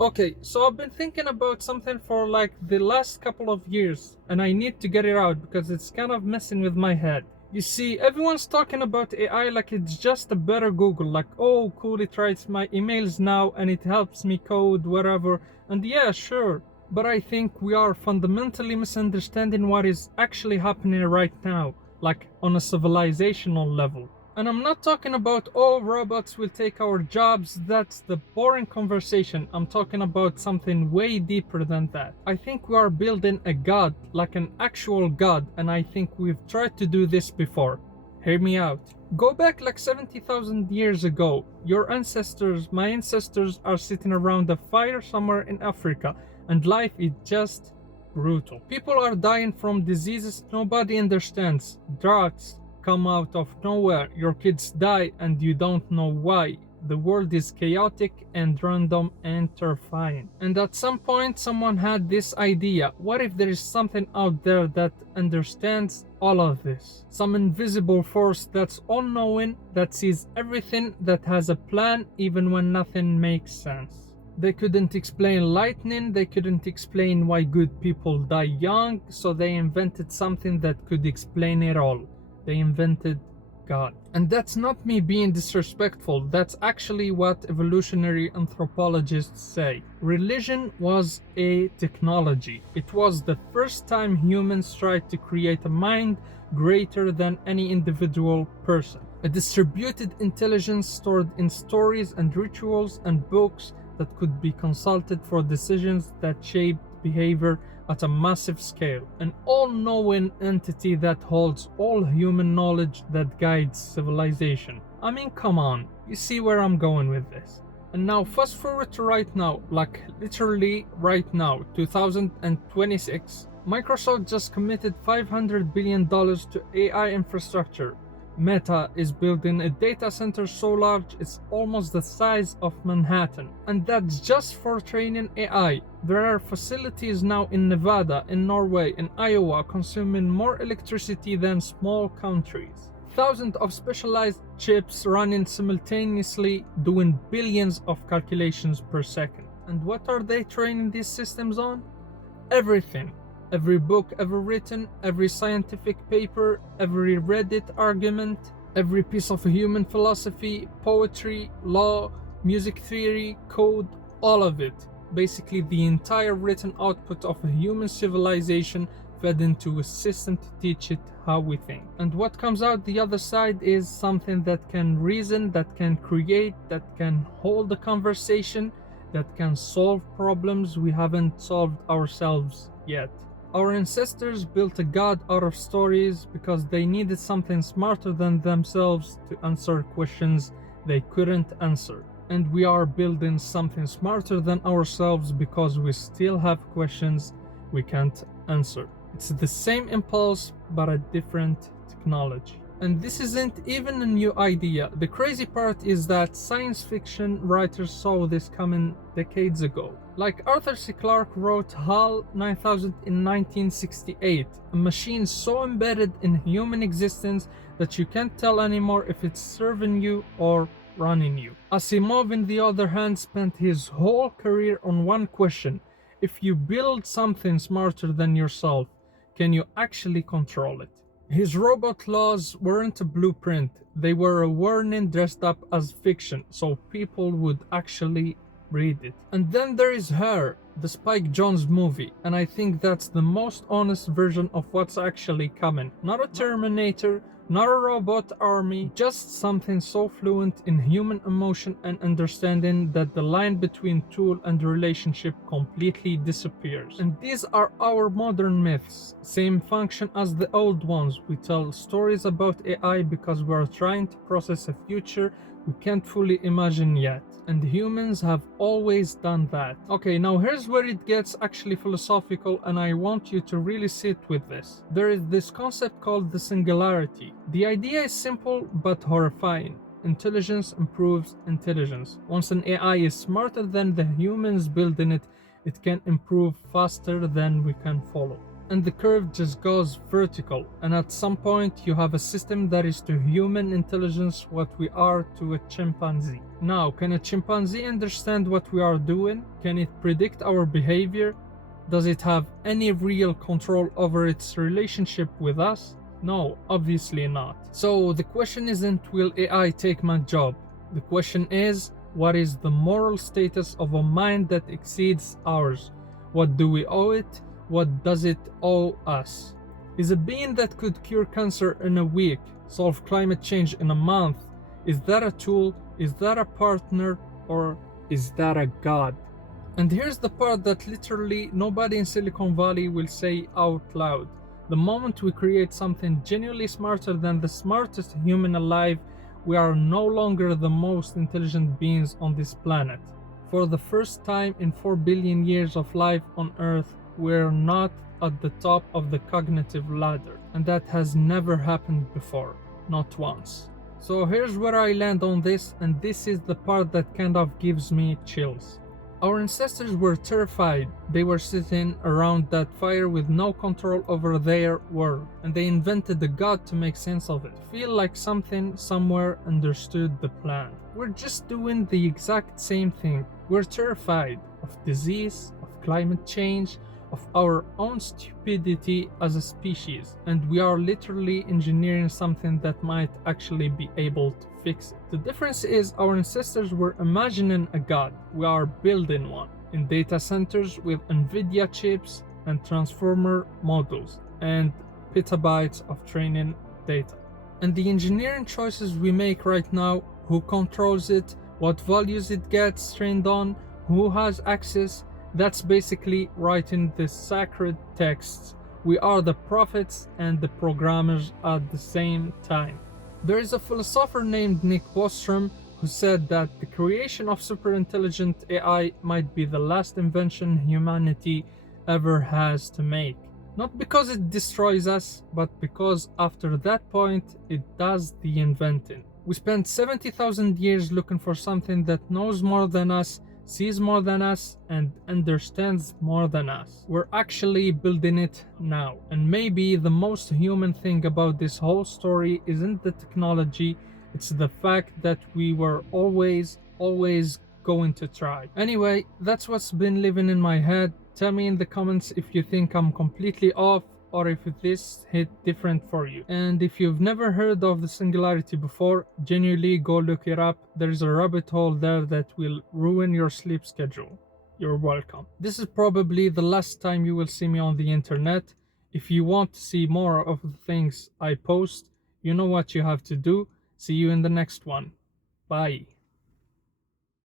Okay, so I've been thinking about something for like the last couple of years, and I need to get it out because it's kind of messing with my head. You see, everyone's talking about AI like it's just a better Google, like, oh, cool, it writes my emails now and it helps me code, whatever. And yeah, sure. But I think we are fundamentally misunderstanding what is actually happening right now, like on a civilizational level. And I'm not talking about, oh, robots will take our jobs. That's the boring conversation. I'm talking about something way deeper than that. I think we are building a god, like an actual god, and I think we've tried to do this before. Hear me out. Go back like 70,000 years ago. Your ancestors, my ancestors, are sitting around a fire somewhere in Africa, and life is just brutal. People are dying from diseases nobody understands, droughts come out of nowhere, your kids die and you don't know why. The world is chaotic and random and terrifying. And at some point, someone had this idea: what if there is something out there that understands all of this? Some invisible force that's all knowing, that sees everything, that has a plan even when nothing makes sense. They couldn't explain lightning, they couldn't explain why good people die young, so they invented something that could explain it all. They invented God. And that's not me being disrespectful, that's actually what evolutionary anthropologists say. Religion was a technology. It was the first time humans tried to create a mind greater than any individual person. A distributed intelligence stored in stories and rituals and books that could be consulted for decisions that shaped behavior at a massive scale. An all-knowing entity that holds all human knowledge that guides civilization. I mean, come on, you see where I'm going with this. And now fast forward to right now, like literally right now, 2026, Microsoft just committed $500 billion to AI infrastructure. Meta is building a data center so large it's almost the size of Manhattan. And that's just for training AI. There are facilities now in Nevada, in Norway, in Iowa consuming more electricity than small countries. Thousands of specialized chips running simultaneously, doing billions of calculations per second. And what are they training these systems on? Everything. Every book ever written, every scientific paper, every Reddit argument, every piece of human philosophy, poetry, law, music theory, code, all of it. Basically the entire written output of a human civilization fed into a system to teach it how we think. And what comes out the other side is something that can reason, that can create, that can hold a conversation, that can solve problems we haven't solved ourselves yet. Our ancestors built a god out of stories because they needed something smarter than themselves to answer questions they couldn't answer. And we are building something smarter than ourselves because we still have questions we can't answer. It's the same impulse but a different technology. And this isn't even a new idea. The crazy part is that science fiction writers saw this coming decades ago. Like Arthur C. Clarke wrote HAL 9000 in 1968, a machine so embedded in human existence that you can't tell anymore if it's serving you or running you. Asimov, on the other hand, spent his whole career on one question: if you build something smarter than yourself, can you actually control it? His robot laws weren't a blueprint, they were a warning dressed up as fiction, so people would actually read it. And then there is Her, the Spike Jonze movie, and I think that's the most honest version of what's actually coming. Not a Terminator, not a robot army, just something so fluent in human emotion and understanding that the line between tool and relationship completely disappears. And these are our modern myths, same function as the old ones. We tell stories about AI because we are trying to process a future we can't fully imagine yet. And humans have always done that. Okay, now here's where it gets actually philosophical, and I want you to really sit with this. There is this concept called the singularity. The idea is simple but horrifying. Intelligence improves intelligence. Once an AI is smarter than the humans building it, it can improve faster than we can follow. and the curve just goes vertical, and at some point you have a system that is to human intelligence what we are to a chimpanzee. Now, can a chimpanzee understand what we are doing? Can it predict our behavior? Does it have any real control over its relationship with us? No, obviously not. So the question isn't, will AI take my job? The question is, what is the moral status of a mind that exceeds ours? What do we owe it? What does it owe us? Is a being that could cure cancer in a week, solve climate change in a month, is that a tool? Is that a partner? Or is that a god? And here's the part that literally nobody in Silicon Valley will say out loud. The moment we create something genuinely smarter than the smartest human alive, we are no longer the most intelligent beings on this planet. For the first time in 4 billion years of life on Earth, we're not at the top of the cognitive ladder. And that has never happened before. Not once. So here's where I land on this, and this is the part that kind of gives me chills. Our ancestors were terrified. They were sitting around that fire with no control over their world, and they invented a god to make sense of it. Feel like something somewhere understood the plan. We're just doing the exact same thing. We're terrified of disease, of climate change, of our own stupidity as a species, and we are literally engineering something that might actually be able to fix it. The difference is our ancestors were imagining a god. We are building one in data centers with NVIDIA chips and transformer models and petabytes of training data. And the engineering choices we make right now, who controls it, what values it gets trained on, who has access, that's basically writing the sacred texts. We are the prophets and the programmers at the same time. There is a philosopher named Nick Bostrom who said that the creation of superintelligent AI might be the last invention humanity ever has to make. Not because it destroys us, but because after that point it does the inventing. We spent 70,000 years looking for something that knows more than us, sees more than us, and understands more than us. We're actually building it now. And maybe the most human thing about this whole story isn't the technology, it's the fact that we were always going to try. Anyway, that's what's been living in my head. Tell me in the comments if you think I'm completely off or if this hit different for you. And if you've never heard of the singularity before, genuinely go look it up. There's a rabbit hole there that will ruin your sleep schedule. You're welcome. This is probably the last time you will see me on the internet. If you want to see more of the things I post, you know what you have to do. See you in the next one. Bye.